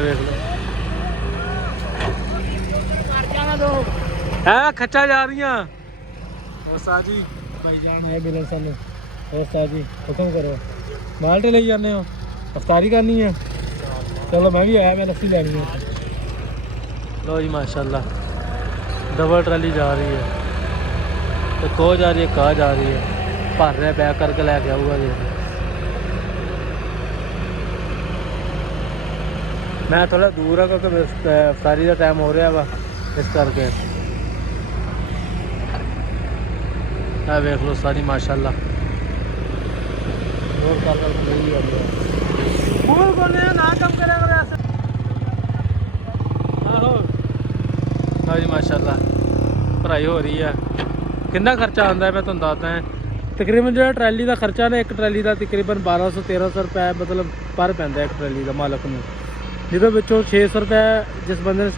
ਵੇਖ ਲਓ ਹੈ ਖੱਚਾ ਜਾ ਰਹੀਆਂ। ਉਸਤਾਦ ਜੀ ਭਾਈ ਜਾਨ ਹੈ ਬਿਲਨ ਸਾਨੂੰ। ਉਸਤਾਦ ਜੀ ਹੁਕਮ ਕਰੋ। ਮਾਲਟੇ ਲਈ ਜਾਂਦੇ ਹੋ, ਅਫਤਾਰੀ ਕਰਨੀ ਹੈ। ਚਲੋ ਮੈਂ ਵੀ ਆਇਆ, ਮੈਂ ਲੱਸੀ ਲੈਣੀ ਹੈ। ਲੋ ਜੀ ਮਾਸ਼ਾਅੱਲਾ डबल ट्राली जा रही है, तो को जा रही है, कहाँ जा रही है, भर रहा बैग करके लैके आऊगा जी। मैं थोड़ा दूर है क्योंकि अफतारी का टाइम हो रहा वा, इस करके। वेख लो सारी माशाअल्लाह और ना कम करे जी माशाअल्लाह भराई हो रही है। कितना खर्चा आता है मैं तुहानू दसदा है। तकरीबन जो ट्रैली का खर्चा ना, एक ट्रैली का तकरीबन 1200-1300 रुपये मतलब पर पैंदा एक ट्रैली का मालक नूं, जिहदे विचों 600 रुपये जिस बंदे ने